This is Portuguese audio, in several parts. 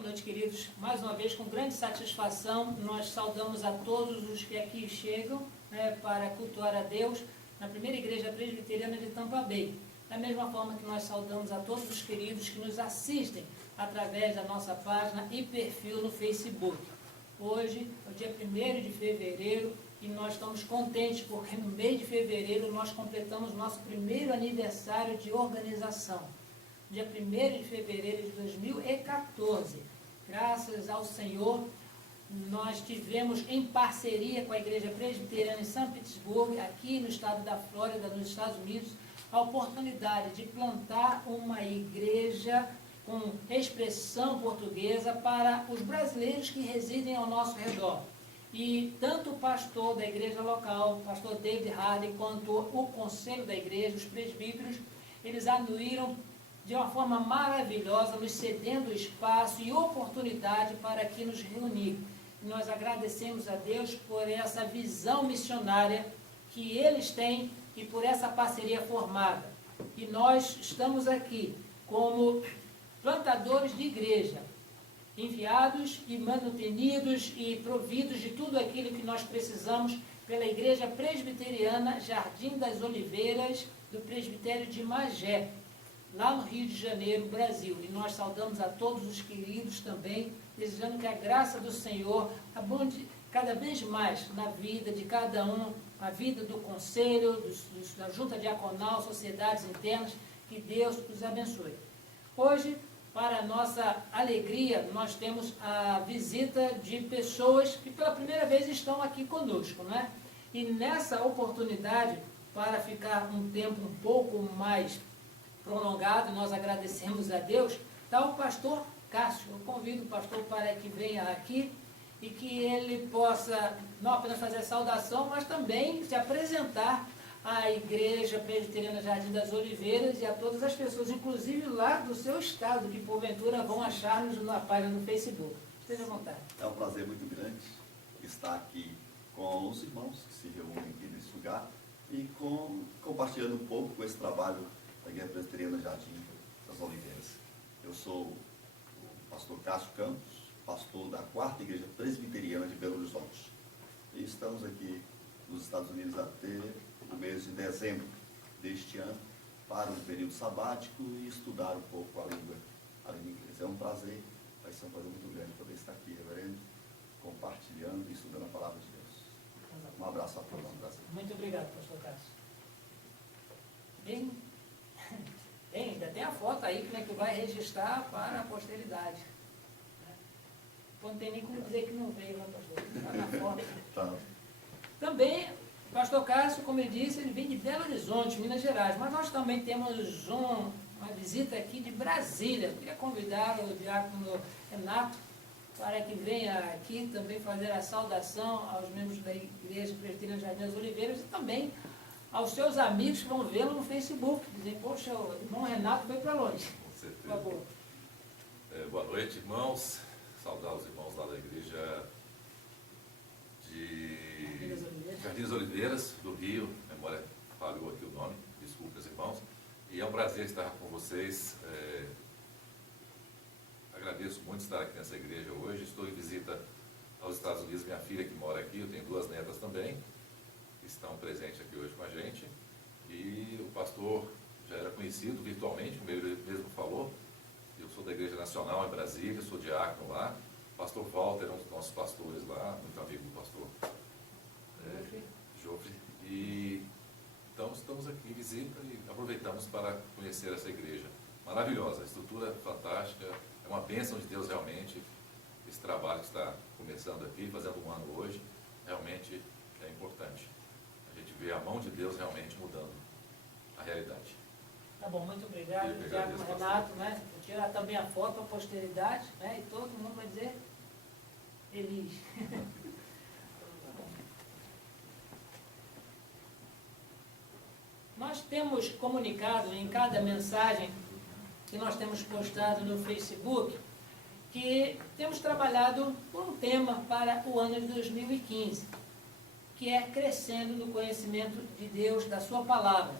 Boa noite, queridos. Mais uma vez, com grande satisfação, nós saudamos a todos os que aqui chegam para cultuar a Deus na primeira igreja presbiteriana de Tampa Bay. Da mesma forma que nós saudamos a todos os queridos que nos assistem através da nossa página e perfil no Facebook. Hoje é o dia 1º de fevereiro e nós estamos contentes porque no mês de fevereiro nós completamos nosso primeiro aniversário de organização. Dia 1º de fevereiro de 2014. Graças ao Senhor, nós tivemos em parceria com a Igreja Presbiteriana em São Petersburgo, aqui no estado da Flórida, nos Estados Unidos, a oportunidade de plantar uma igreja com expressão portuguesa para os brasileiros que residem ao nosso redor. E tanto o pastor da igreja local, o pastor David Hardy, quanto o conselho da igreja, os presbíteros, eles anuíram de uma forma maravilhosa, nos cedendo espaço e oportunidade para aqui nos reunir. E nós agradecemos a Deus por essa visão missionária que eles têm e por essa parceria formada. E nós estamos aqui como plantadores de igreja, enviados e manutenidos e providos de tudo aquilo que nós precisamos pela Igreja Presbiteriana Jardim das Oliveiras, do Presbitério de Magé, lá no Rio de Janeiro, Brasil. E nós saudamos a todos os queridos também, desejando que a graça do Senhor abunde cada vez mais na vida de cada um, a vida do conselho, da junta diaconal, sociedades internas, que Deus os abençoe. Hoje, para nossa alegria, nós temos a visita de pessoas que pela primeira vez estão aqui conosco, não é? E nessa oportunidade, para ficar um tempo um pouco mais prolongado, nós agradecemos a Deus, está o pastor Cássio. Eu convido o pastor para que venha aqui e que ele possa não apenas fazer saudação, mas também se apresentar à Igreja Presbiteriana Jardim das Oliveiras e a todas as pessoas, inclusive lá do seu estado, que porventura vão achar-nos na página no Facebook. Esteja à vontade. É um prazer muito grande estar aqui com os irmãos que se reúnem aqui nesse lugar e compartilhando um pouco com esse trabalho da Igreja Presbiteriana Jardim das Oliveiras. Eu sou o pastor Cássio Campos, pastor da 4ª Igreja Presbiteriana de Belo Horizonte. E estamos aqui nos Estados Unidos até o mês de dezembro deste ano para um período sabático e estudar um pouco a língua inglesa. É um prazer, vai ser um prazer muito grande poder estar aqui, reverendo, compartilhando e estudando a palavra de Deus. Um abraço a todos no Brasil. Muito obrigado, pastor Cássio. Bem, ainda tem a foto aí que vai registrar para a posteridade. Não tem nem como dizer que não veio, né, pastor? Está na foto. Tá. Também, o pastor Cássio, como ele disse, ele vem de Belo Horizonte, Minas Gerais, mas nós também temos uma visita aqui de Brasília. Eu queria convidar o diácono Renato para que venha aqui também fazer a saudação aos membros da Igreja Presbiteriana Jardim das Oliveiras e também aos seus amigos que vão vê-lo no Facebook, dizem, poxa, o irmão Renato foi para longe. Com certeza. Por favor. Boa noite, irmãos. Saudar os irmãos lá da igreja de Jardim das Oliveiras, do Rio. Memória falhou aqui o nome, desculpas, irmãos. E é um prazer estar com vocês. Agradeço muito estar aqui nessa igreja hoje. Estou em visita aos Estados Unidos, minha filha que mora aqui, eu tenho 2 netas também, que estão presentes aqui hoje com a gente. E o pastor já era conhecido virtualmente, como ele mesmo falou. Eu sou da Igreja Nacional em Brasília, sou diácono lá. O pastor Walter é um dos nossos pastores lá, muito amigo do pastor Jofre. E então estamos aqui em visita e aproveitamos para conhecer essa igreja maravilhosa, a estrutura fantástica, é uma bênção de Deus realmente. Esse trabalho que está começando aqui, fazendo um ano hoje, realmente é importante. A gente vê a mão de Deus realmente mudando a realidade. Tá bom, muito obrigado, diácono Renato, né? Vou tirar também a foto para a posteridade, né? E todo mundo vai dizer feliz. Nós temos comunicado em cada mensagem que nós temos postado no Facebook que temos trabalhado por um tema para o ano de 2015, que é crescendo no conhecimento de Deus, da sua palavra.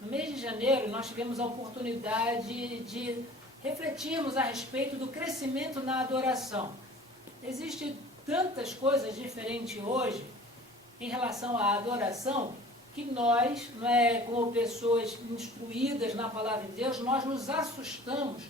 No mês de janeiro, nós tivemos a oportunidade de refletirmos a respeito do crescimento na adoração. Existem tantas coisas diferentes hoje em relação à adoração que nós, como pessoas instruídas na palavra de Deus, nós nos assustamos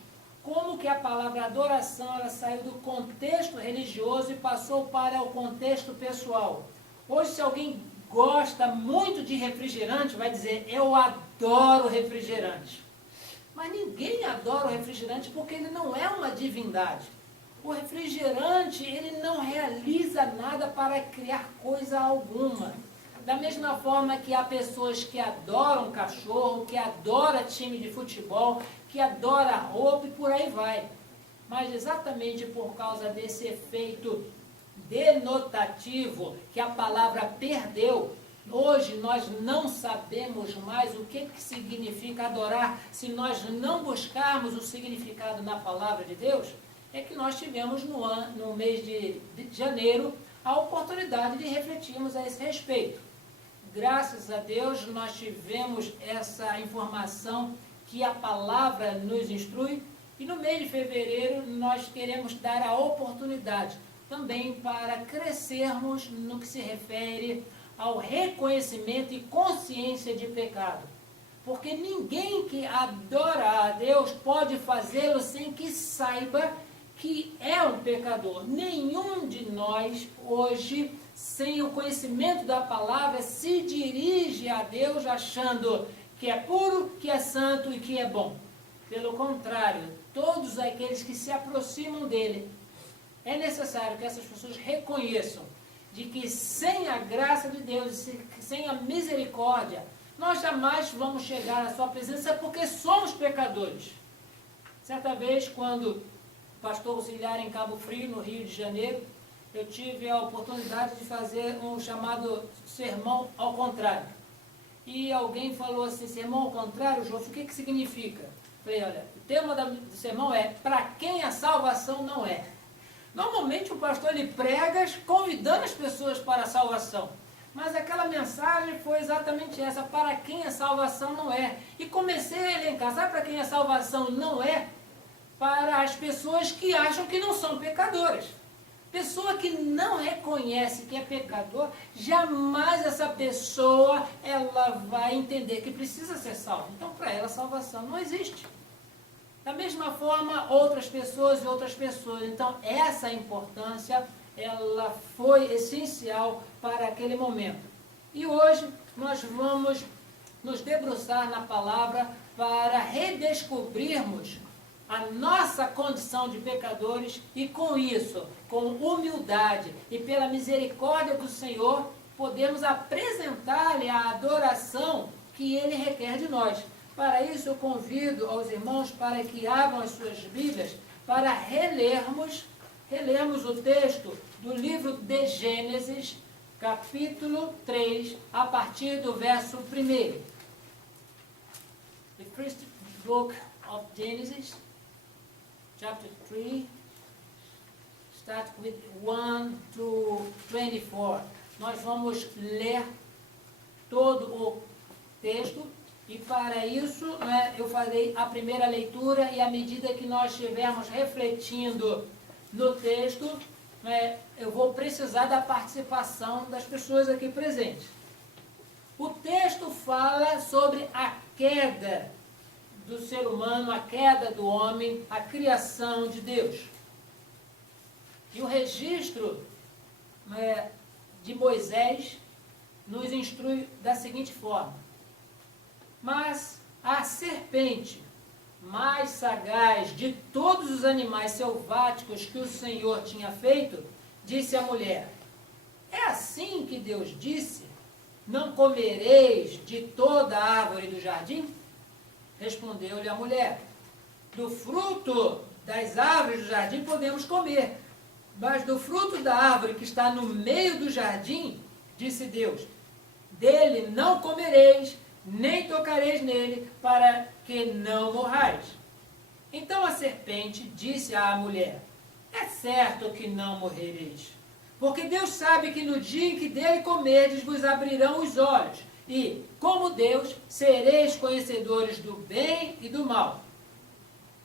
como que a palavra adoração ela saiu do contexto religioso e passou para o contexto pessoal. Hoje, se alguém gosta muito de refrigerante, vai dizer, eu adoro refrigerante. Mas ninguém adora o refrigerante porque ele não é uma divindade. O refrigerante, ele não realiza nada para criar coisa alguma. Da mesma forma que há pessoas que adoram cachorro, que adoram time de futebol, que adoram roupa e por aí vai. Mas exatamente por causa desse efeito denotativo que a palavra perdeu, hoje nós não sabemos mais o que significa adorar se nós não buscarmos o significado na palavra de Deus. É que nós tivemos no mês de janeiro a oportunidade de refletirmos a esse respeito. Graças a Deus nós tivemos essa informação que a palavra nos instrui e no mês de fevereiro nós queremos dar a oportunidade também para crescermos no que se refere ao reconhecimento e consciência de pecado. Porque ninguém que adora a Deus pode fazê-lo sem que saiba que é um pecador. Nenhum de nós hoje, sem o conhecimento da palavra, se dirige a Deus achando que é puro, que é santo e que é bom. Pelo contrário, todos aqueles que se aproximam dele, é necessário que essas pessoas reconheçam de que sem a graça de Deus, sem a misericórdia, nós jamais vamos chegar à sua presença porque somos pecadores. Certa vez, quando pastor auxiliar em Cabo Frio, no Rio de Janeiro, eu tive a oportunidade de fazer um chamado sermão ao contrário. E alguém falou assim, sermão ao contrário, João, o que significa? Falei, olha, o tema do sermão é, para quem a salvação não é. Normalmente o pastor ele prega convidando as pessoas para a salvação. Mas aquela mensagem foi exatamente essa, para quem a salvação não é. E comecei a elencar, sabe para quem a salvação não é? Para as pessoas que acham que não são pecadoras. Pessoa que não reconhece que é pecador, jamais essa pessoa ela vai entender que precisa ser salva. Então, para ela, a salvação não existe. Da mesma forma, outras pessoas e outras pessoas. Então, essa importância, ela foi essencial para aquele momento. E hoje, nós vamos nos debruçar na palavra para redescobrirmos a nossa condição de pecadores e com isso, com humildade e pela misericórdia do Senhor, podemos apresentar-lhe a adoração que Ele requer de nós. Para isso eu convido aos irmãos para que abram as suas Bíblias para relermos o texto do livro de Gênesis, capítulo 3, a partir do verso 1. The first book of Genesis, chapter 3, start with 1 to 24. Nós vamos ler todo o texto e para isso eu farei a primeira leitura e à medida que nós estivermos refletindo no texto, eu vou precisar da participação das pessoas aqui presentes. O texto fala sobre a queda do ser humano, a queda do homem, a criação de Deus. E o registro de Moisés nos instrui da seguinte forma: mas a serpente mais sagaz de todos os animais selváticos que o Senhor tinha feito, disse à mulher: é assim que Deus disse, não comereis de toda a árvore do jardim? Respondeu-lhe a mulher: do fruto das árvores do jardim podemos comer, mas do fruto da árvore que está no meio do jardim, disse Deus, dele não comereis, nem tocareis nele, para que não morrais. Então a serpente disse à mulher: é certo que não morrereis, porque Deus sabe que no dia em que dele comerdes vos abrirão os olhos, e, como Deus, sereis conhecedores do bem e do mal.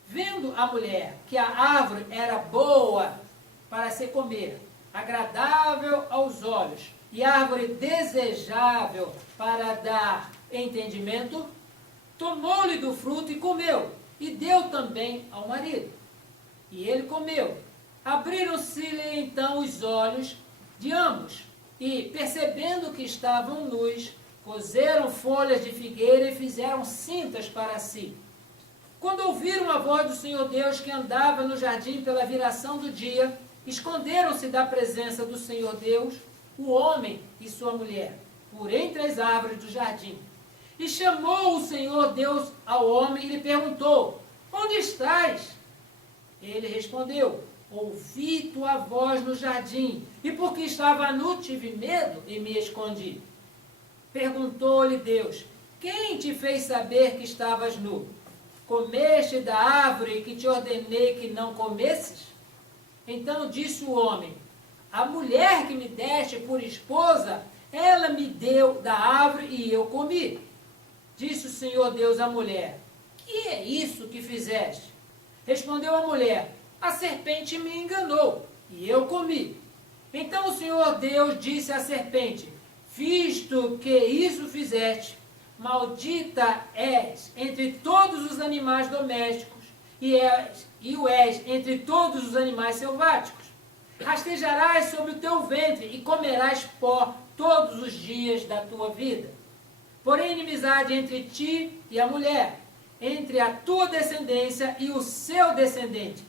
Vendo a mulher que a árvore era boa para se comer, agradável aos olhos, e árvore desejável para dar entendimento, tomou-lhe do fruto e comeu, e deu também ao marido. E ele comeu. Abriram-se-lhe então os olhos de ambos, e, percebendo que estavam nus, coseram folhas de figueira e fizeram cintas para si. Quando ouviram a voz do Senhor Deus que andava no jardim pela viração do dia, esconderam-se da presença do Senhor Deus, o homem e sua mulher, por entre as árvores do jardim. E chamou o Senhor Deus ao homem e lhe perguntou: onde estás? Ele respondeu: ouvi tua voz no jardim, e porque estava nu tive medo e me escondi. Perguntou-lhe Deus: quem te fez saber que estavas nu? Comeste da árvore que te ordenei que não comesses? Então disse o homem: a mulher que me deste por esposa, ela me deu da árvore e eu comi. Disse o Senhor Deus à mulher: que é isso que fizeste? Respondeu a mulher: a serpente me enganou e eu comi. Então o Senhor Deus disse à serpente: visto que isso fizeste, maldita és entre todos os animais domésticos e o és entre todos os animais selváticos. Rastejarás sobre o teu ventre e comerás pó todos os dias da tua vida. Porém, inimizade entre ti e a mulher, entre a tua descendência e o seu descendente.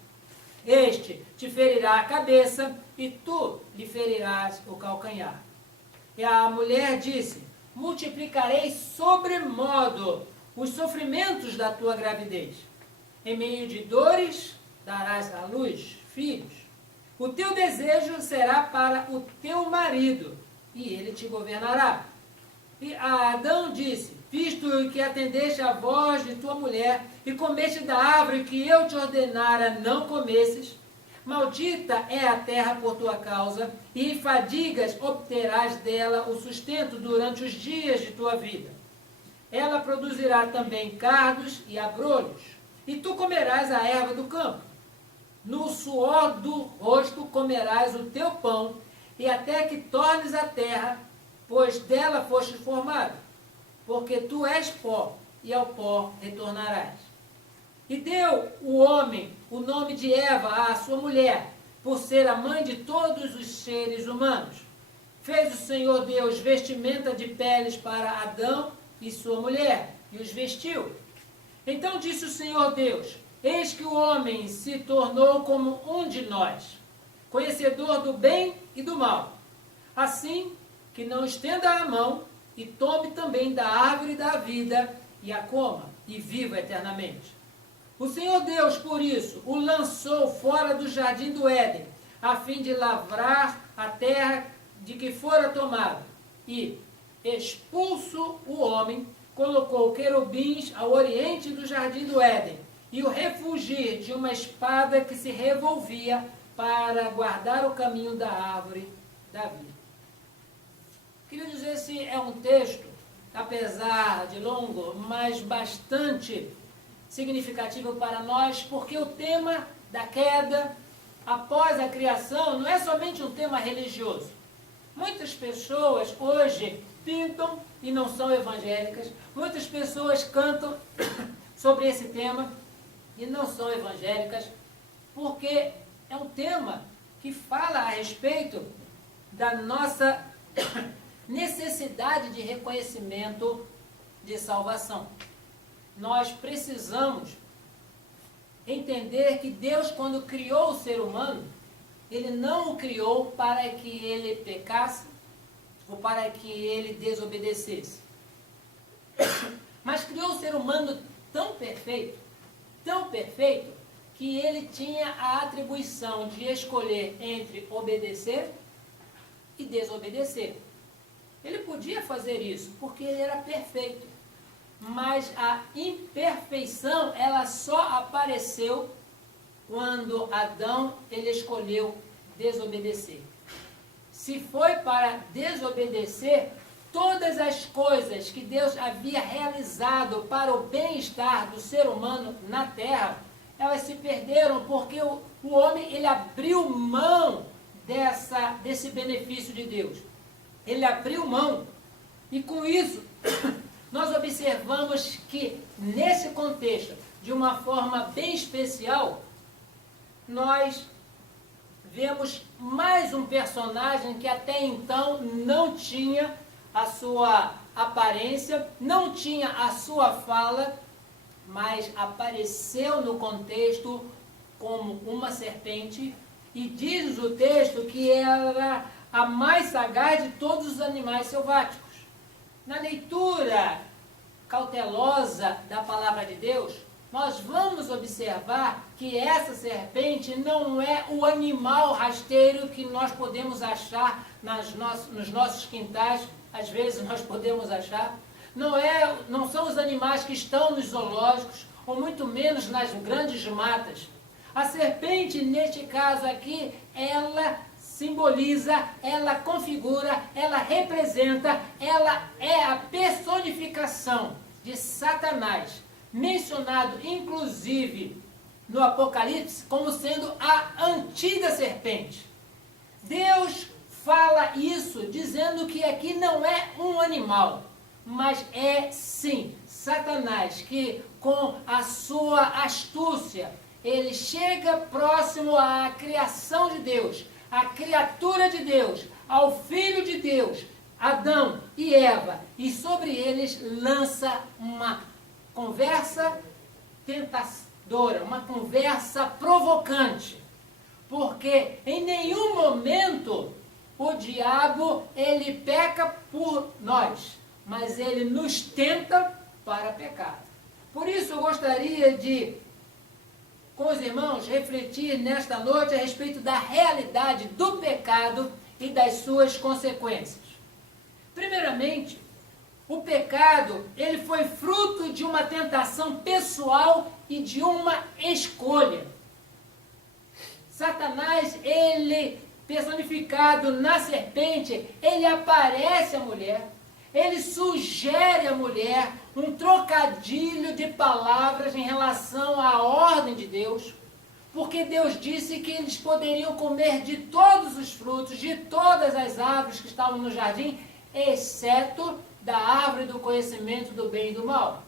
Este te ferirá a cabeça e tu lhe ferirás o calcanhar. E a mulher disse: multiplicarei sobremodo os sofrimentos da tua gravidez. Em meio de dores darás à luz filhos. O teu desejo será para o teu marido, e ele te governará. E a Adão disse: visto que atendeste à voz de tua mulher, e comeste da árvore que eu te ordenara não comesses, maldita é a terra por tua causa, e em fadigas obterás dela o sustento durante os dias de tua vida. Ela produzirá também cardos e abrolhos, e tu comerás a erva do campo. No suor do rosto comerás o teu pão, e até que tornes a terra, pois dela foste formado, porque tu és pó, e ao pó retornarás. E deu o homem o nome de Eva à sua mulher, por ser a mãe de todos os seres humanos. Fez o Senhor Deus vestimenta de peles para Adão e sua mulher, e os vestiu. Então disse o Senhor Deus: eis que o homem se tornou como um de nós, conhecedor do bem e do mal. Assim que não estenda a mão e tome também da árvore da vida e a coma, e viva eternamente. O Senhor Deus, por isso, o lançou fora do jardim do Éden, a fim de lavrar a terra de que fora tomado. E, expulso o homem, colocou querubins ao oriente do jardim do Éden, e o refugir de uma espada que se revolvia para guardar o caminho da árvore da vida. Queridos, esse é um texto, apesar de longo, mas bastante significativo para nós, porque o tema da queda após a criação não é somente um tema religioso. Muitas pessoas hoje pintam e não são evangélicas, muitas pessoas cantam sobre esse tema e não são evangélicas, porque é um tema que fala a respeito da nossa necessidade de reconhecimento de salvação. Nós precisamos entender que Deus, quando criou o ser humano, Ele não o criou para que ele pecasse ou para que ele desobedecesse. Mas criou o ser humano tão perfeito, que ele tinha a atribuição de escolher entre obedecer e desobedecer. Ele podia fazer isso, porque ele era perfeito. Mas a imperfeição, ela só apareceu quando Adão, ele escolheu desobedecer. Se foi para desobedecer, todas as coisas que Deus havia realizado para o bem-estar do ser humano na terra, elas se perderam porque o homem ele abriu mão desse benefício de Deus. Ele abriu mão. E com isso, nós observamos que nesse contexto, de uma forma bem especial, nós vemos mais um personagem que até então não tinha a sua aparência, não tinha a sua fala, mas apareceu no contexto como uma serpente, e diz o texto que era a mais sagaz de todos os animais selváticos. Na leitura cautelosa da palavra de Deus, nós vamos observar que essa serpente não é o animal rasteiro que nós podemos achar nos nossos quintais, às vezes nós podemos achar. Não são os animais que estão nos zoológicos, ou muito menos nas grandes matas. A serpente, neste caso aqui, ela simboliza, ela configura, ela representa, ela é a personificação de Satanás, mencionado inclusive no Apocalipse como sendo a antiga serpente. Deus fala isso dizendo que aqui não é um animal, mas é sim Satanás, que com a sua astúcia, ele chega próximo à criação de Deus, à criatura de Deus, ao Filho de Deus, Adão e Eva, e sobre eles lança uma conversa tentadora, uma conversa provocante, porque em nenhum momento o diabo ele peca por nós, mas ele nos tenta para pecar. Por isso eu gostaria de, com os irmãos, refletir nesta noite a respeito da realidade do pecado e das suas consequências. Primeiramente, o pecado, ele foi fruto de uma tentação pessoal e de uma escolha. Satanás, ele personificado na serpente, ele aparece à mulher, ele sugere à mulher um trocadilho de palavras em relação à ordem de Deus, porque Deus disse que eles poderiam comer de todos os frutos, de todas as árvores que estavam no jardim, exceto da árvore do conhecimento do bem e do mal.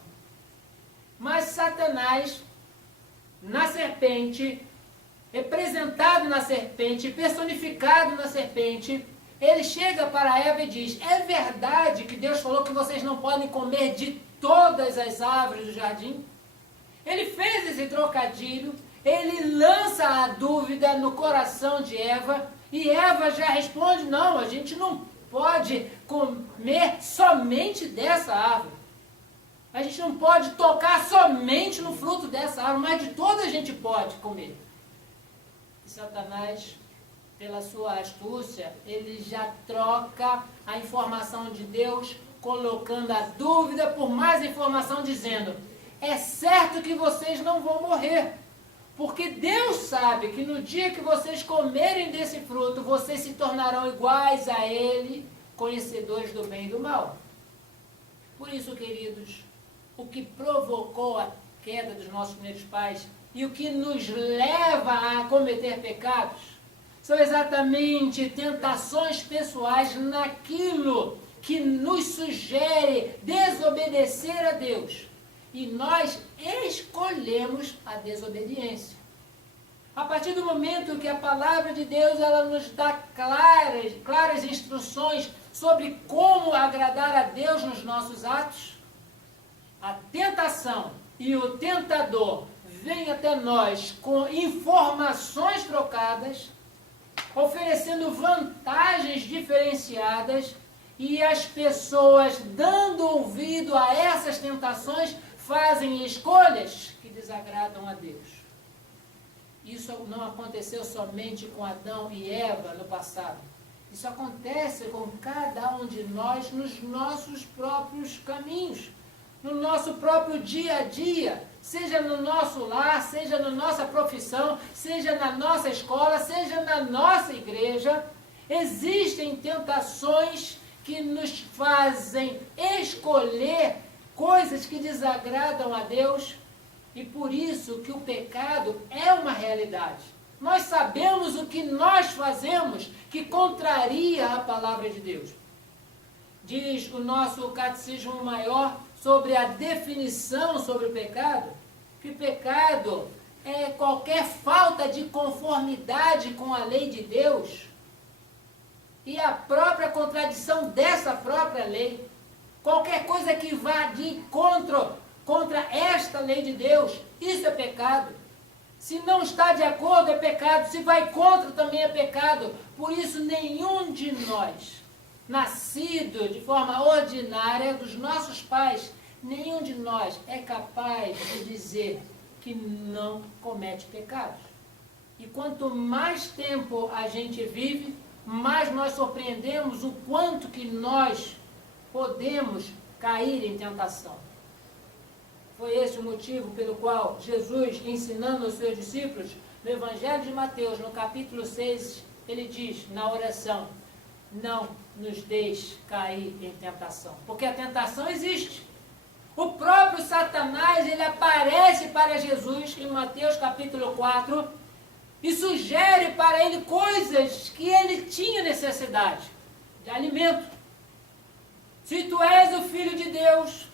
Mas Satanás, na serpente, representado na serpente, personificado na serpente, ele chega para Eva e diz: é verdade que Deus falou que vocês não podem comer de todas as árvores do jardim? Ele fez esse trocadilho, ele lança a dúvida no coração de Eva, e Eva já responde: não, a gente não pode comer somente dessa árvore. A gente não pode tocar somente no fruto dessa árvore, mas de toda a gente pode comer. E Satanás, pela sua astúcia, ele já troca a informação de Deus, colocando a dúvida por mais informação, dizendo: é certo que vocês não vão morrer, porque Deus sabe que no dia que vocês comerem desse fruto, vocês se tornarão iguais a Ele, conhecedores do bem e do mal. Por isso, queridos, o que provocou a queda dos nossos primeiros pais e o que nos leva a cometer pecados são exatamente tentações pessoais naquilo que nos sugere desobedecer a Deus. E nós escolhemos a desobediência. A partir do momento que a palavra de Deus ela nos dá claras instruções sobre como agradar a Deus nos nossos atos, a tentação e o tentador vêm até nós com informações trocadas, oferecendo vantagens diferenciadas, e as pessoas, dando ouvido a essas tentações, fazem escolhas que desagradam a Deus. Isso não aconteceu somente com Adão e Eva no passado. Isso acontece com cada um de nós nos nossos próprios caminhos, no nosso próprio dia a dia, seja no nosso lar, seja na nossa profissão, seja na nossa escola, seja na nossa igreja. Existem tentações que nos fazem escolher coisas que desagradam a Deus, E por isso que o pecado é uma realidade. Nós sabemos o que nós fazemos que contraria a palavra de Deus. Diz o nosso Catecismo Maior sobre a definição sobre o pecado, que pecado é qualquer falta de conformidade com a lei de Deus e a própria contradição dessa própria lei. Qualquer coisa que vá de contra esta lei de Deus, isso é pecado. Se não está de acordo, é pecado. Se vai contra, também é pecado. Por isso, nenhum de nós, nascido de forma ordinária dos nossos pais, nenhum de nós é capaz de dizer que não comete pecados. E quanto mais tempo a gente vive, mais nós surpreendemos o quanto que nós podemos cair em tentação. Foi esse o motivo pelo qual Jesus, ensinando aos seus discípulos, no Evangelho de Mateus, no capítulo 6, ele diz na oração: não nos deixe cair em tentação. Porque a tentação existe. O próprio Satanás, ele aparece para Jesus em Mateus capítulo 4 e sugere para ele coisas que ele tinha necessidade de alimento. Se tu és o Filho de Deus,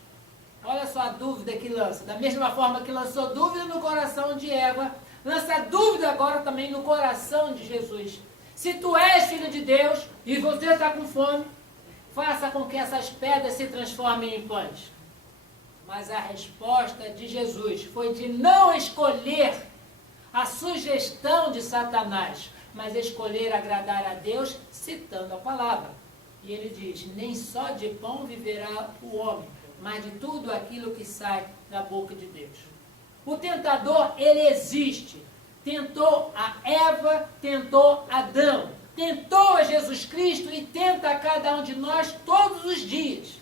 olha só a dúvida que lança. Da mesma forma que lançou dúvida no coração de Eva, lança dúvida agora também no coração de Jesus. Se tu és Filho de Deus e você está com fome, faça com que essas pedras se transformem em pães. Mas a resposta de Jesus foi de não escolher a sugestão de Satanás, mas escolher agradar a Deus citando a palavra. E ele diz: nem só de pão viverá o homem, mas de tudo aquilo que sai da boca de Deus. O tentador, ele existe. Tentou a Eva, tentou Adão, tentou a Jesus Cristo e tenta a cada um de nós todos os dias.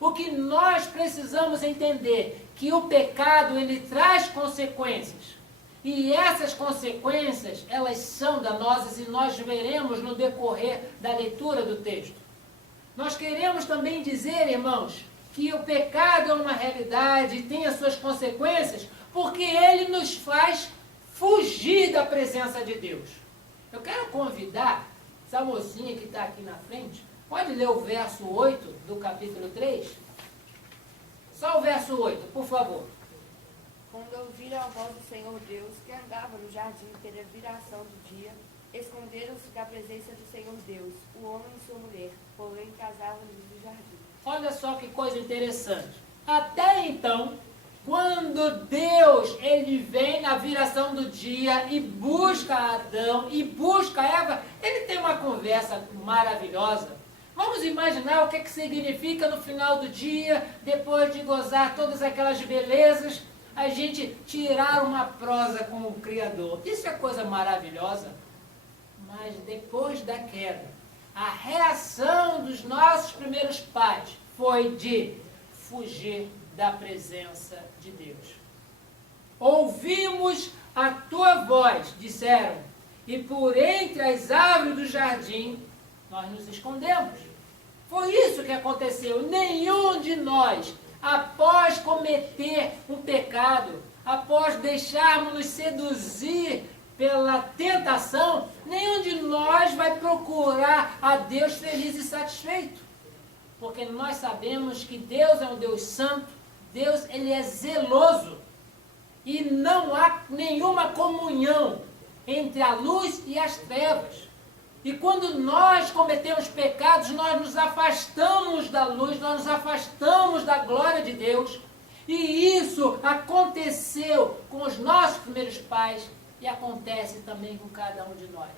O que nós precisamos entender que o pecado, ele traz consequências. E essas consequências, elas são danosas e nós veremos no decorrer da leitura do texto. Nós queremos também dizer, irmãos, que o pecado é uma realidade e tem as suas consequências, porque ele nos faz fugir da presença de Deus. Eu quero convidar essa mocinha que está aqui na frente, pode ler o verso 8 do capítulo 3? Só o verso 8, por favor. Quando ouviram a voz do Senhor Deus, que andava no jardim pela viração do dia, esconderam-se da presença do Senhor Deus, o homem e sua mulher, porém casavam-nos no jardim. Olha só que coisa interessante. Até então, quando Deus, ele vem na viração do dia e busca Adão e busca Eva, ele tem uma conversa maravilhosa. Vamos imaginar o que significa no final do dia, depois de gozar todas aquelas belezas, a gente tirar uma prosa com o Criador. Isso é coisa maravilhosa. Mas depois da queda, a reação dos nossos primeiros pais foi de fugir da presença de Deus. Ouvimos a tua voz, disseram, e por entre as árvores do jardim nós nos escondemos. Foi isso que aconteceu. Nenhum de nós, após cometer um pecado, após deixarmos nos seduzir pela tentação, nenhum de nós vai procurar a Deus feliz e satisfeito. Porque nós sabemos que Deus é um Deus santo, Deus, ele é zeloso. E não há nenhuma comunhão entre a luz e as trevas. E quando nós cometemos pecados, nós nos afastamos da luz, nós nos afastamos da glória de Deus. E isso aconteceu com os nossos primeiros pais e acontece também com cada um de nós.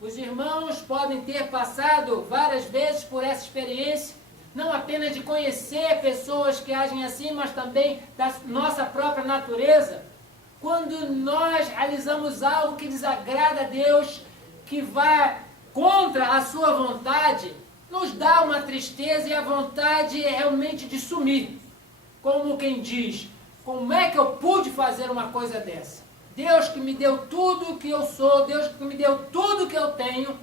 Os irmãos podem ter passado várias vezes por essa experiência, não apenas de conhecer pessoas que agem assim, mas também da nossa própria natureza. Quando nós realizamos algo que desagrada a Deus, que vai contra a sua vontade, nos dá uma tristeza e a vontade é realmente de sumir. Como quem diz, como é que eu pude fazer uma coisa dessa? Deus que me deu tudo o que eu sou, Deus que me deu tudo o que eu tenho,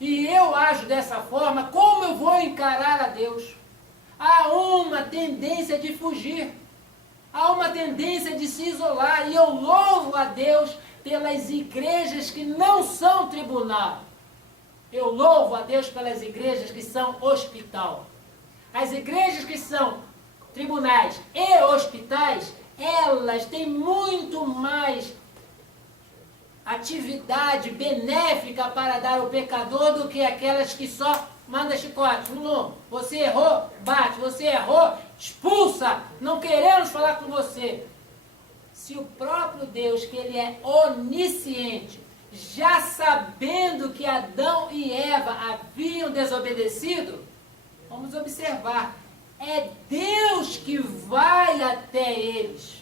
e eu ajo dessa forma, como eu vou encarar a Deus? Há uma tendência de fugir. Há uma tendência de se isolar, e eu louvo a Deus pelas igrejas que não são tribunal. Eu louvo a Deus pelas igrejas que são hospital. As igrejas que são tribunais e hospitais, elas têm muito mais atividade benéfica para dar ao pecador do que aquelas que só manda chicote no lombo. Você errou, bate. Você errou, expulsa. Não queremos falar com você. Se o próprio Deus, que Ele é onisciente, já sabendo que Adão e Eva haviam desobedecido, vamos observar, é Deus que vai até eles.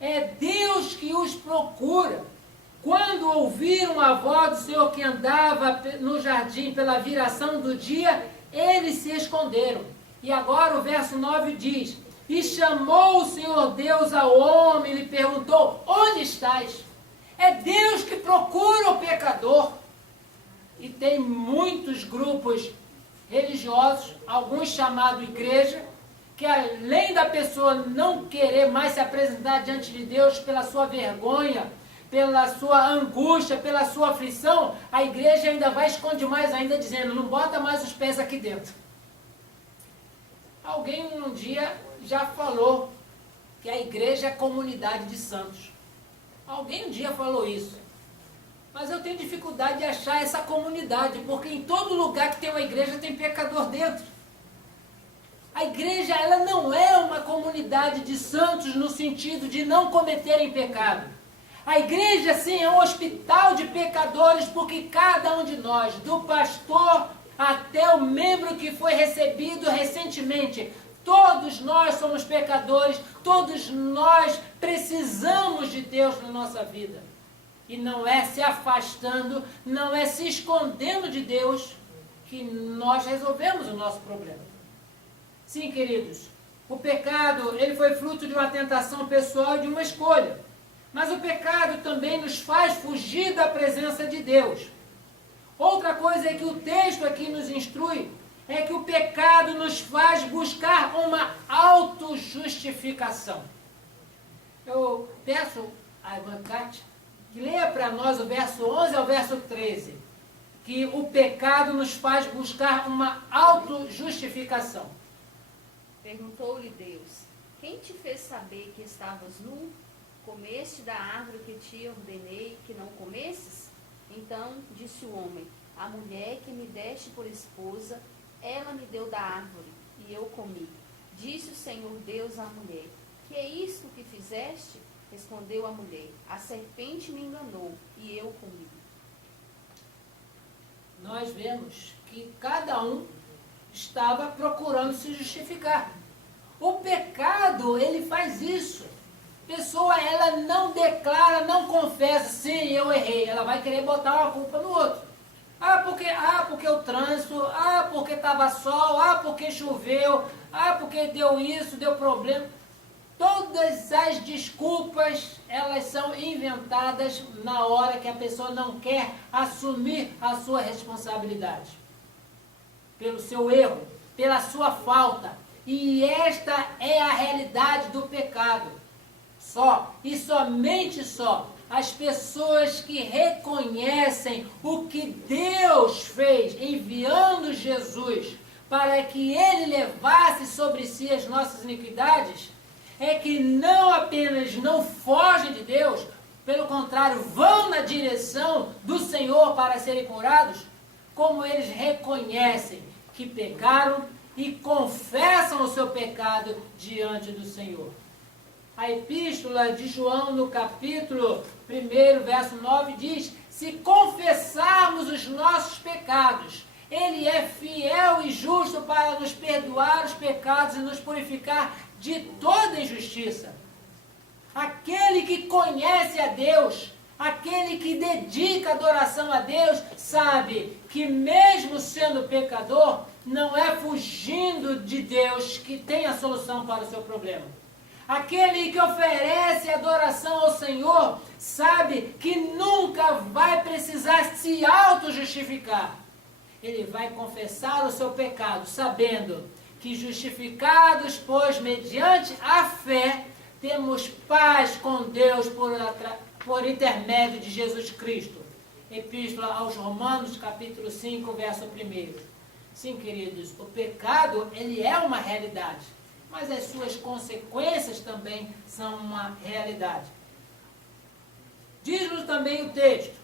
É Deus que os procura. Quando ouviram a voz do Senhor que andava no jardim pela viração do dia, eles se esconderam. E agora o verso 9 diz: e chamou o Senhor Deus ao homem e lhe perguntou: onde estás? É Deus que procura o pecador. E tem muitos grupos religiosos, alguns chamados igreja, que além da pessoa não querer mais se apresentar diante de Deus pela sua vergonha, pela sua angústia, pela sua aflição, a igreja ainda vai esconde mais ainda, dizendo: não bota mais os pés aqui dentro. Alguém um dia já falou que a igreja é comunidade de santos. Alguém um dia falou isso. Mas eu tenho dificuldade de achar essa comunidade, porque em todo lugar que tem uma igreja tem pecador dentro. A igreja, ela não é uma comunidade de santos no sentido de não cometerem pecado. A igreja, sim, é um hospital de pecadores, porque cada um de nós, do pastor até o membro que foi recebido recentemente, todos nós somos pecadores, todos nós precisamos de Deus na nossa vida. E não é se afastando, não é se escondendo de Deus que nós resolvemos o nosso problema. Sim, queridos, o pecado, ele foi fruto de uma tentação pessoal e de uma escolha. Mas o pecado também nos faz fugir da presença de Deus. Outra coisa é que o texto aqui nos instrui, é que o pecado nos faz buscar uma autojustificação. Eu peço a irmã Kátia que leia para nós o verso 11 ao verso 13, que o pecado nos faz buscar uma autojustificação. Perguntou-lhe Deus: quem te fez saber que estavas nu? Comeste da árvore que te ordenei que não comesses? Então disse o homem: a mulher que me deste por esposa, ela me deu da árvore, e eu comi. Disse o Senhor Deus à mulher: que é isto que fizeste? Respondeu a mulher: a serpente me enganou, e eu comi. Nós vemos que cada um estava procurando se justificar. O pecado, ele faz isso. A pessoa, ela não declara, não confessa: sim, eu errei. Ela vai querer botar uma culpa no outro. Porque o trânsito, porque estava sol, porque choveu, porque deu isso, deu problema. Todas as desculpas, elas são inventadas na hora que a pessoa não quer assumir a sua responsabilidade. Pelo seu erro, pela sua falta. E esta é a realidade do pecado. Só e somente só as pessoas que reconhecem o que Deus fez enviando Jesus para que Ele levasse sobre si as nossas iniquidades, é que não apenas não fogem de Deus, pelo contrário, vão na direção do Senhor para serem curados, como eles reconhecem que pecaram e confessam o seu pecado diante do Senhor. A epístola de João, no capítulo 1, verso 9, diz: se confessarmos os nossos pecados, Ele é fiel e justo para nos perdoar os pecados e nos purificar de toda injustiça. Aquele que conhece a Deus, aquele que dedica adoração a Deus, sabe que mesmo sendo pecador, não é fugindo de Deus que tem a solução para o seu problema. Aquele que oferece adoração ao Senhor, sabe que nunca vai precisar se auto-justificar. Ele vai confessar o seu pecado, sabendo que justificados, pois, mediante a fé, temos paz com Deus por intermédio de Jesus Cristo. Epístola aos Romanos, capítulo 5, verso 1. Sim, queridos, o pecado, ele é uma realidade, mas as suas consequências também são uma realidade. Diz-nos também o texto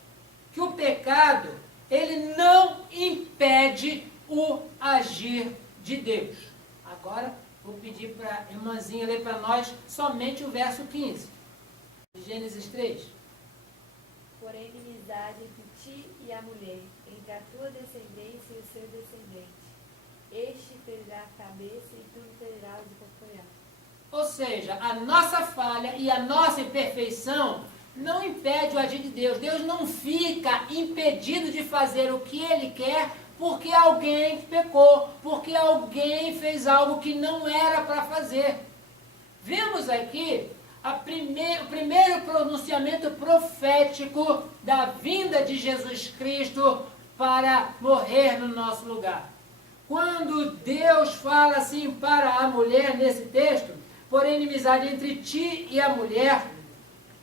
que o pecado, ele não impede o agir de Deus. Agora, vou pedir para a irmãzinha ler para nós somente o verso 15, de Gênesis 3. Porém, inimizade entre ti e a mulher, entre a tua descendência e o seu descendente. Este ferirá a cabeça e tu ferirás o calcanhar. Ou seja, a nossa falha e a nossa imperfeição não impede o agir de Deus. Deus não fica impedido de fazer o que Ele quer porque alguém pecou, porque alguém fez algo que não era para fazer. Vimos aqui o primeiro pronunciamento profético da vinda de Jesus Cristo para morrer no nosso lugar. Quando Deus fala assim para a mulher nesse texto, porém inimizade entre ti e a mulher,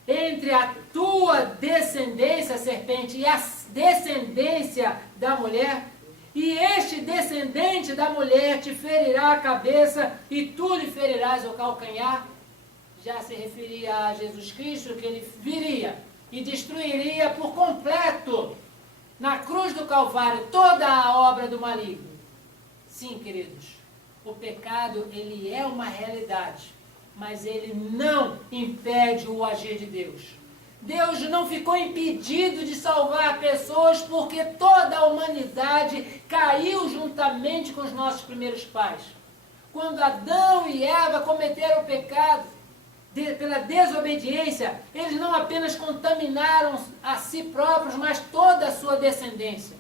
entre a tua descendência, serpente, e a descendência da mulher, e este descendente da mulher te ferirá a cabeça e tu lhe ferirás o calcanhar. Já se referia a Jesus Cristo, que ele viria e destruiria por completo na cruz do Calvário toda a obra do maligno. Sim, queridos, o pecado, ele é uma realidade, mas ele não impede o agir de Deus. Deus não ficou impedido de salvar pessoas porque toda a humanidade caiu juntamente com os nossos primeiros pais. Quando Adão e Eva cometeram o pecado, pela desobediência, eles não apenas contaminaram a si próprios, mas toda a sua descendência.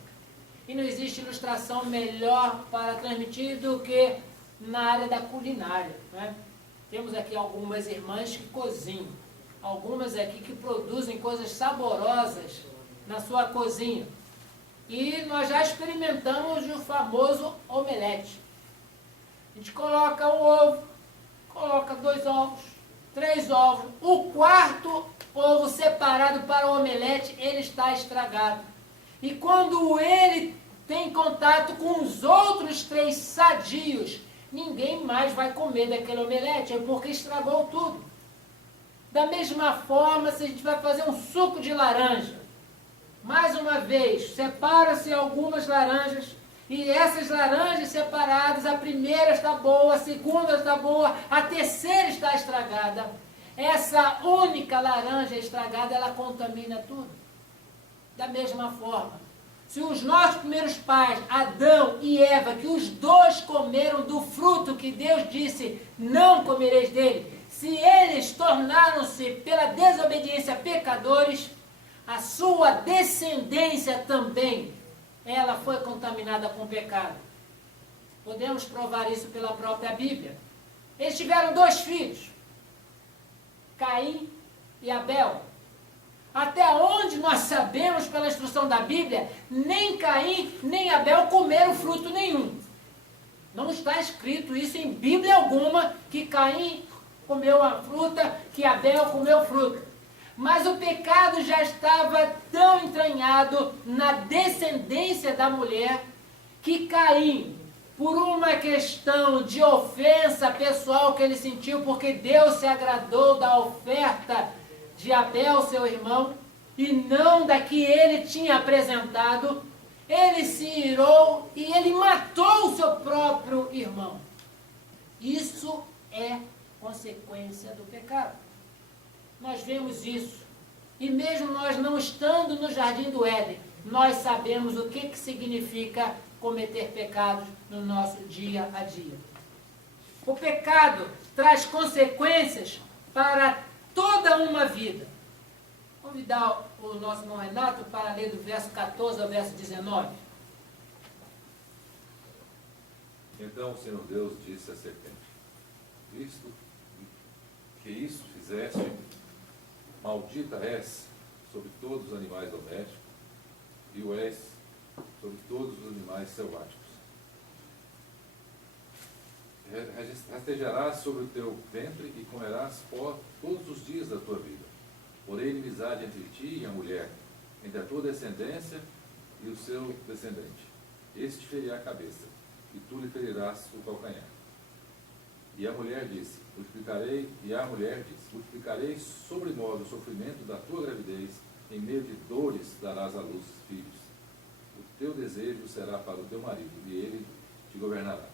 E não existe ilustração melhor para transmitir do que na área da culinária, né? Temos aqui algumas irmãs que cozinham, algumas aqui que produzem coisas saborosas na sua cozinha. E nós já experimentamos o famoso omelete. A gente coloca um ovo, coloca 2 ovos, 3 ovos. O 4º ovo separado para o omelete, ele está estragado. E quando ele tem contato com os outros 3 sadios, ninguém mais vai comer daquele omelete, porque estragou tudo. Da mesma forma, se a gente vai fazer um suco de laranja, mais uma vez, separa-se algumas laranjas, e essas laranjas separadas, a primeira está boa, a segunda está boa, a terceira está estragada. Essa única laranja estragada, ela contamina tudo. Da mesma forma, se os nossos primeiros pais, Adão e Eva, que os dois comeram do fruto que Deus disse, não comereis dele, se eles tornaram-se pela desobediência pecadores, a sua descendência também, ela foi contaminada com o pecado. Podemos provar isso pela própria Bíblia. Eles tiveram 2 filhos, Caim e Abel. Até onde nós sabemos pela instrução da Bíblia, nem Caim nem Abel comeram fruto nenhum. Não está escrito isso em Bíblia alguma, que Caim comeu a fruta, que Abel comeu fruta. Mas o pecado já estava tão entranhado na descendência da mulher, que Caim, por uma questão de ofensa pessoal que ele sentiu, porque Deus se agradou da oferta de Abel, seu irmão, e não da que ele tinha apresentado, ele se irou e ele matou o seu próprio irmão. Isso é consequência do pecado. Nós vemos isso. E mesmo nós não estando no Jardim do Éden, nós sabemos o que significa cometer pecados no nosso dia a dia. O pecado traz consequências para toda uma vida. Vou convidar o nosso irmão Renato para ler do verso 14 ao verso 19. Então o Senhor Deus disse à serpente, visto que isso fizeste, maldita és sobre todos os animais domésticos, e o és sobre todos os animais selváticos. rastejarás sobre o teu ventre e comerás pó todos os dias da tua vida. Porém, inimizade entre ti e a mulher, entre a tua descendência e o seu descendente. Este te ferirá a cabeça, e tu lhe ferirás o calcanhar. E a mulher disse, multiplicarei sobremodo o sofrimento da tua gravidez, em meio de dores darás à luz filhos. O teu desejo será para o teu marido, e ele te governará.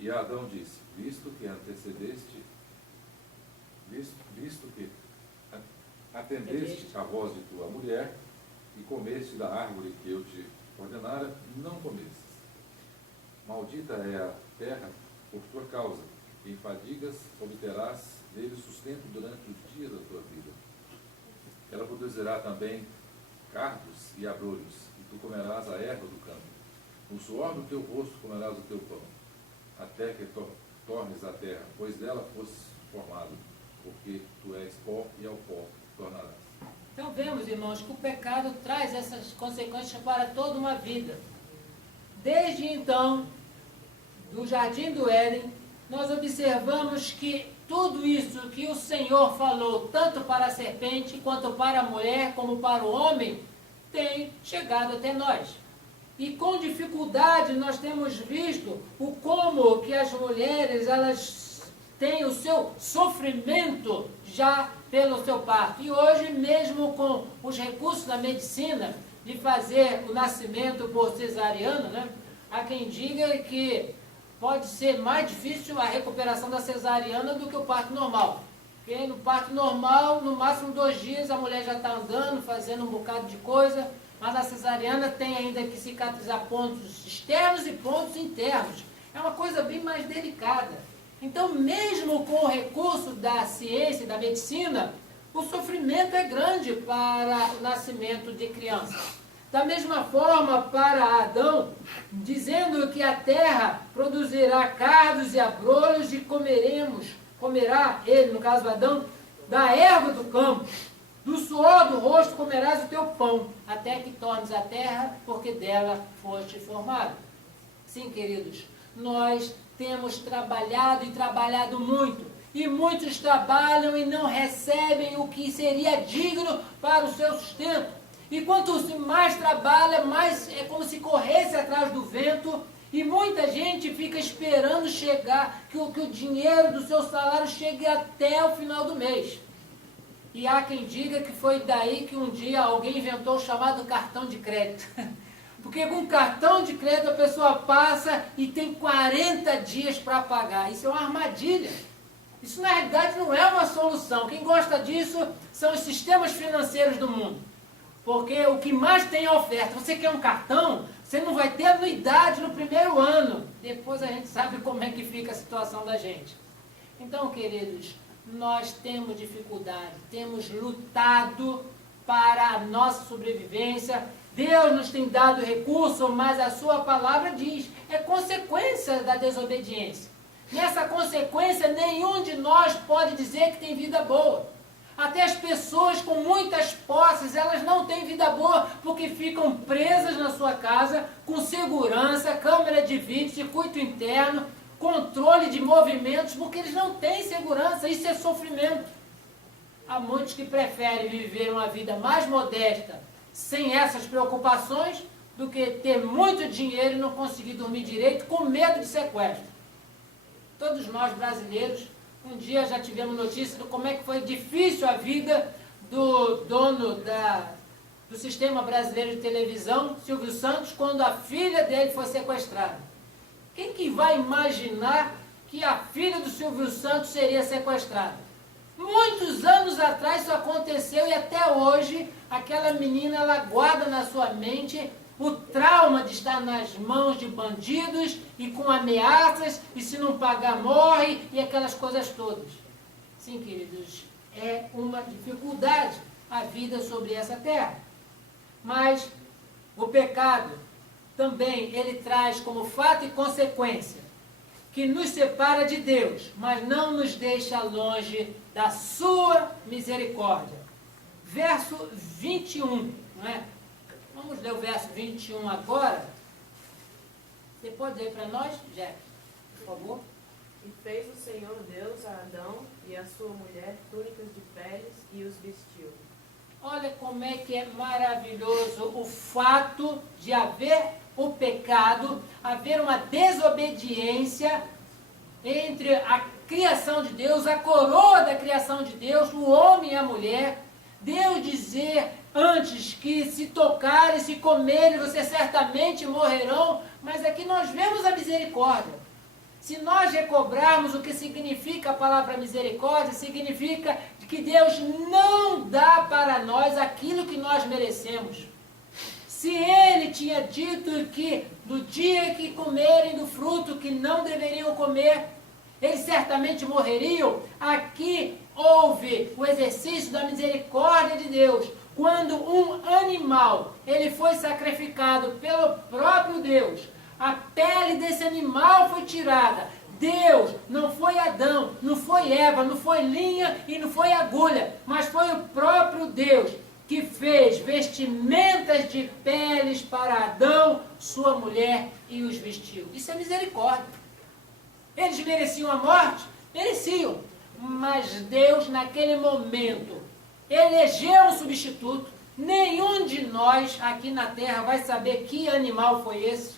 E Adão disse, visto que atendeste à voz de tua mulher, e comeste da árvore que eu te ordenara, não comestes. Maldita é a terra por tua causa, e em fadigas obterás dele sustento durante os dias da tua vida. Ela produzirá também cardos e abrolhos, e tu comerás a erva do campo. No suor do teu rosto comerás o teu pão, até que tornes a terra, pois dela fostes formado, porque tu és pó e ao pó tornarás. Então vemos, irmãos, que o pecado traz essas consequências para toda uma vida. Desde então, do Jardim do Éden, nós observamos que tudo isso que o Senhor falou, tanto para a serpente, quanto para a mulher, como para o homem, tem chegado até nós. E com dificuldade nós temos visto o como que as mulheres, elas têm o seu sofrimento já pelo seu parto. E hoje, mesmo com os recursos da medicina, de fazer o nascimento por cesariana, né, há quem diga que pode ser mais difícil a recuperação da cesariana do que o parto normal. Porque no parto normal, no máximo 2 dias, a mulher já está andando, fazendo um bocado de coisa, mas a cesariana tem ainda que cicatrizar pontos externos e pontos internos. É uma coisa bem mais delicada. Então, mesmo com o recurso da ciência e da medicina, o sofrimento é grande para o nascimento de crianças. Da mesma forma, para Adão, dizendo que a terra produzirá cardos e abrolhos e comerá ele, no caso Adão, da erva do campo, do suor do rosto comerás o teu pão, até que tornes a terra, porque dela foste formado. Sim, queridos, nós temos trabalhado e trabalhado muito, e muitos trabalham e não recebem o que seria digno para o seu sustento. E quanto mais trabalha, mais é como se corresse atrás do vento, e muita gente fica esperando chegar, que o dinheiro do seu salário chegue até o final do mês. E há quem diga que foi daí que um dia alguém inventou o chamado cartão de crédito. Porque com cartão de crédito a pessoa passa e tem 40 dias para pagar. Isso é uma armadilha. Isso na realidade não é uma solução. Quem gosta disso são os sistemas financeiros do mundo. Porque o que mais tem é oferta. Você quer um cartão, você não vai ter anuidade no primeiro ano. Depois a gente sabe como é que fica a situação da gente. Então, queridos, nós temos dificuldade, temos lutado para a nossa sobrevivência. Deus nos tem dado recurso, mas a sua palavra diz, é consequência da desobediência. Nessa consequência, nenhum de nós pode dizer que tem vida boa. Até as pessoas com muitas posses, elas não têm vida boa, porque ficam presas na sua casa, com segurança, câmera de vídeo, circuito interno, controle de movimentos, porque eles não têm segurança, isso é sofrimento. Há muitos que preferem viver uma vida mais modesta, sem essas preocupações, do que ter muito dinheiro e não conseguir dormir direito, com medo de sequestro. Todos nós brasileiros, um dia já tivemos notícia de como é que foi difícil a vida do dono do Sistema Brasileiro de Televisão, Silvio Santos, quando a filha dele foi sequestrada. Quem que vai imaginar que a filha do Silvio Santos seria sequestrada? Muitos anos atrás isso aconteceu e até hoje aquela menina ela guarda na sua mente o trauma de estar nas mãos de bandidos e com ameaças, e se não pagar morre, e aquelas coisas todas. Sim, queridos, é uma dificuldade a vida sobre essa terra. Mas o pecado também ele traz como fato e consequência que nos separa de Deus, mas não nos deixa longe da sua misericórdia. Verso 21, não é? Vamos ler o verso 21 agora. Você pode ler para nós, Jack, por favor? E fez o Senhor Deus a Adão e a sua mulher túnicas de peles e os vestiu. Olha como é que é maravilhoso o fato de haver o pecado, haver uma desobediência entre a criação de Deus, a coroa da criação de Deus, o homem e a mulher. Deus dizer antes que se tocarem, se comerem, vocês certamente morrerão, mas aqui nós vemos a misericórdia. Se nós recobrarmos o que significa a palavra misericórdia, significa que Deus não dá para nós aquilo que nós merecemos. Se Ele tinha dito que no dia que comerem do fruto que não deveriam comer, eles certamente morreriam, aqui houve o exercício da misericórdia de Deus. Quando um animal ele foi sacrificado pelo próprio Deus, a pele desse animal foi tirada. Deus, não foi Adão, não foi Eva, não foi linha e não foi agulha, mas foi o próprio Deus que fez vestimentas de peles para Adão, sua mulher, e os vestiu. Isso é misericórdia. Eles mereciam a morte? Mereciam. Mas Deus, naquele momento, elegeu um substituto. Nenhum de nós aqui na terra vai saber que animal foi esse.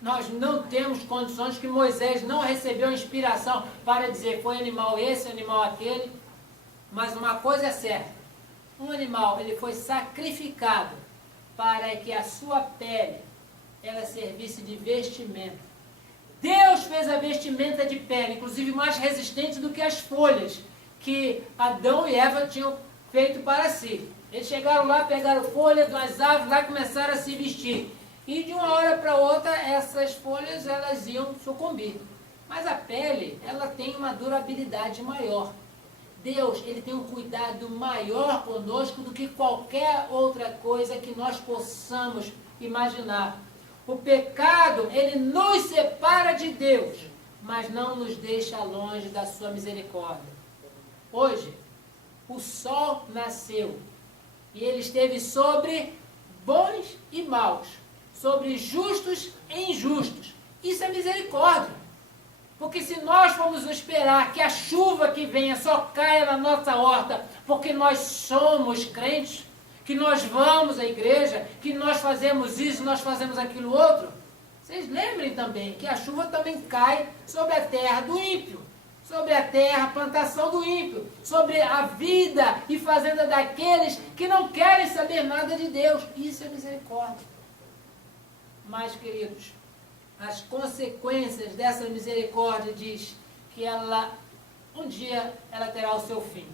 Nós não temos condições, que Moisés não recebeu inspiração para dizer foi animal esse, animal aquele. Mas uma coisa é certa, um animal ele foi sacrificado para que a sua pele ela servisse de vestimenta. Deus fez a vestimenta de pele, inclusive mais resistente do que as folhas que Adão e Eva tinham feito para si. Eles chegaram lá, pegaram folhas das árvores lá e começaram a se vestir. E de uma hora para outra, essas folhas elas iam sucumbir. Mas a pele, ela tem uma durabilidade maior. Deus, ele tem um cuidado maior conosco do que qualquer outra coisa que nós possamos imaginar. O pecado, ele nos separa de Deus, mas não nos deixa longe da sua misericórdia. Hoje, o sol nasceu e ele esteve sobre bons e maus, sobre justos e injustos. Isso é misericórdia. Porque se nós formos esperar que a chuva que venha só caia na nossa horta, porque nós somos crentes, que nós vamos à igreja, que nós fazemos isso, nós fazemos aquilo outro, vocês lembrem também que a chuva também cai sobre a terra do ímpio, sobre a terra, a plantação do ímpio, sobre a vida e fazenda daqueles que não querem saber nada de Deus. Isso é misericórdia. Mas, queridos, as consequências dessa misericórdia diz que ela, um dia, ela terá o seu fim.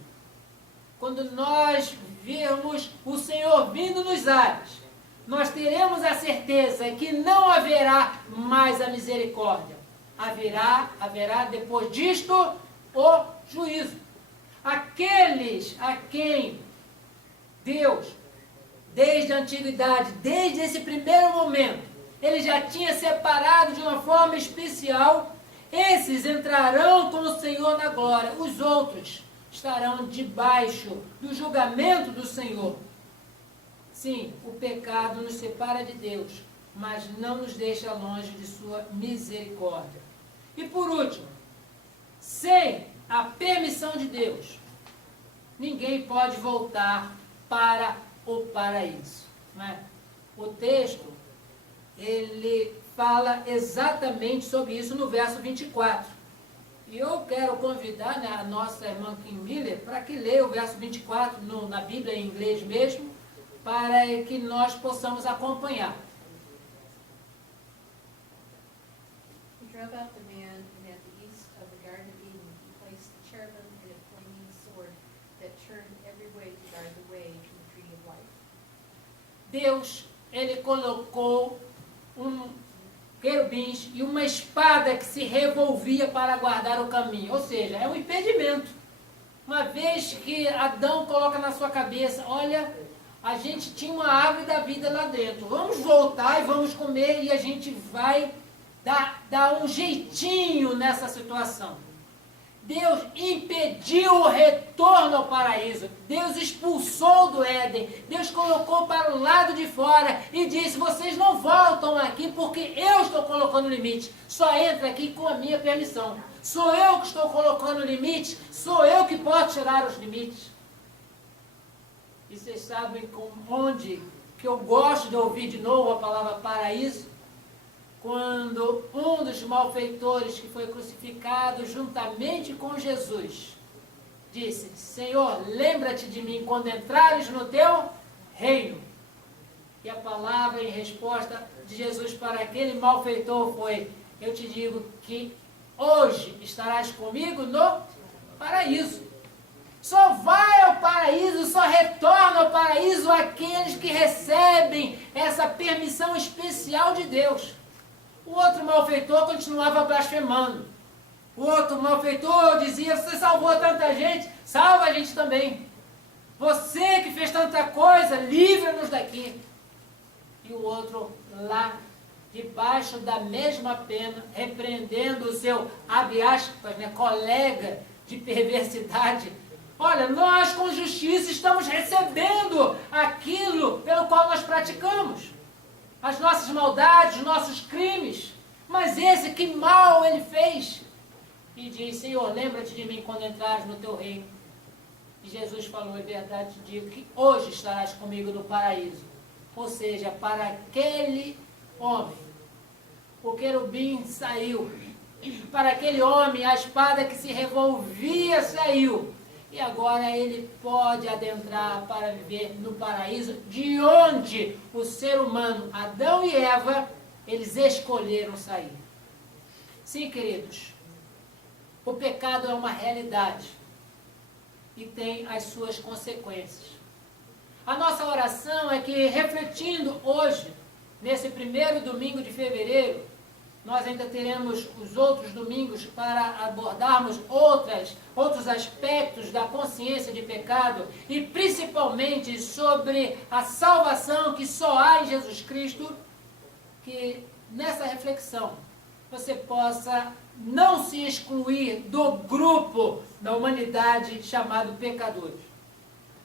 Quando nós virmos o Senhor vindo nos ares, nós teremos a certeza que não haverá mais a misericórdia. Haverá depois disto o juízo. Aqueles a quem Deus, desde a antiguidade, desde esse primeiro momento, ele já tinha separado de uma forma especial, esses entrarão com o Senhor na glória. Os outros estarão debaixo do julgamento do Senhor. Sim, o pecado nos separa de Deus, mas não nos deixa longe de sua misericórdia. E por último, sem a permissão de Deus, ninguém pode voltar para o paraíso. Não é? O texto, ele fala exatamente sobre isso no verso 24. E eu quero convidar, né, a nossa irmã Kim Miller para que leia o verso 24 na Bíblia em inglês mesmo, para que nós possamos acompanhar. He drove out the man, and at the east of the Garden of Eden, he placed the cherubim and a flaming sword that turned every way to guard the way to the tree of life. Deus, ele colocou querubins e uma espada que se revolvia para guardar o caminho. Ou seja, é um impedimento. Uma vez que Adão coloca na sua cabeça, olha, a gente tinha uma árvore da vida lá dentro. Vamos voltar e vamos comer e a gente vai dar um jeitinho nessa situação. Deus impediu o retorno ao paraíso. Deus expulsou do Éden. Deus colocou para o lado de fora e disse, vocês não voltam aqui porque eu estou colocando limite. Só entra aqui com a minha permissão. Sou eu que estou colocando limite. Sou eu que posso tirar os limites. E vocês sabem onde que eu gosto de ouvir de novo a palavra paraíso? Quando um dos malfeitores que foi crucificado juntamente com Jesus disse, Senhor, lembra-te de mim quando entrares no teu reino. E a palavra em resposta de Jesus para aquele malfeitor foi, eu te digo que hoje estarás comigo no paraíso. Só vai ao paraíso, só retorna ao paraíso aqueles que recebem essa permissão especial de Deus. O outro malfeitor continuava blasfemando. O outro malfeitor dizia, você salvou tanta gente, salva a gente também. Você que fez tanta coisa, livra-nos daqui. E o outro lá, debaixo da mesma pena, repreendendo o seu, abre aspas, colega de perversidade. Olha, nós com justiça estamos recebendo aquilo pelo qual nós praticamos. As nossas maldades, os nossos crimes. Mas esse, que mal ele fez? E diz, Senhor, lembra-te de mim quando entrares no teu reino. E Jesus falou, em verdade te digo que hoje estarás comigo no paraíso. Ou seja, para aquele homem, o querubim saiu. Para aquele homem, a espada que se revolvia saiu. E agora ele pode adentrar para viver no paraíso, de onde o ser humano, Adão e Eva, eles escolheram sair. Sim, queridos, o pecado é uma realidade e tem as suas consequências. A nossa oração é que, refletindo hoje, nesse primeiro domingo de fevereiro, nós ainda teremos os outros domingos para abordarmos outros aspectos da consciência de pecado e principalmente sobre a salvação que só há em Jesus Cristo, que nessa reflexão você possa não se excluir do grupo da humanidade chamado pecadores.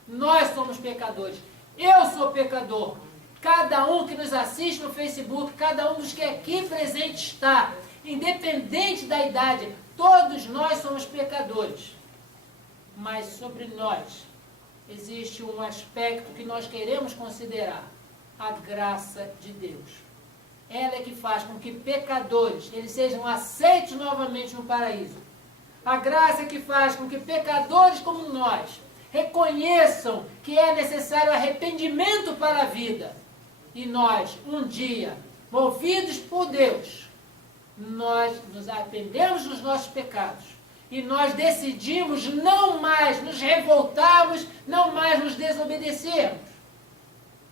Nós somos pecadores. Eu sou pecador. Cada um que nos assiste no Facebook, cada um dos que aqui presente está, independente da idade, todos nós somos pecadores. Mas sobre nós existe um aspecto que nós queremos considerar, a graça de Deus. Ela é que faz com que pecadores eles sejam aceitos novamente no paraíso. A graça é que faz com que pecadores como nós reconheçam que é necessário arrependimento para a vida. E nós, um dia, movidos por Deus, nós nos arrependemos dos nossos pecados. E nós decidimos não mais nos revoltarmos, não mais nos desobedecermos.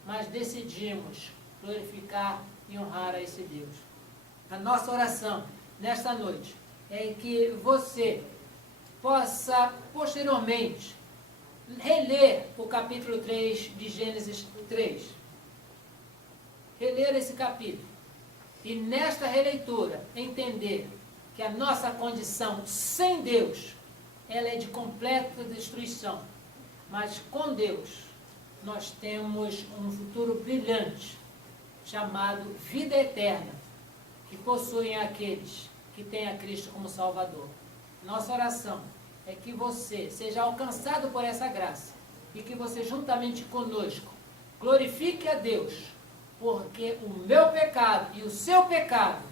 Mas decidimos glorificar e honrar a esse Deus. A nossa oração nesta noite é que você possa, posteriormente, reler o capítulo 3 de Gênesis 3. Reler esse capítulo e nesta releitura entender que a nossa condição sem Deus ela é de completa destruição, mas com Deus nós temos um futuro brilhante chamado vida eterna que possuem aqueles que têm a Cristo como Salvador. Nossa oração é que você seja alcançado por essa graça e que você juntamente conosco glorifique a Deus, porque o meu pecado e o seu pecado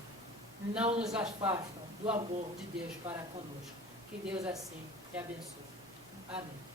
não nos afastam do amor de Deus para conosco. Que Deus assim te abençoe. Amém.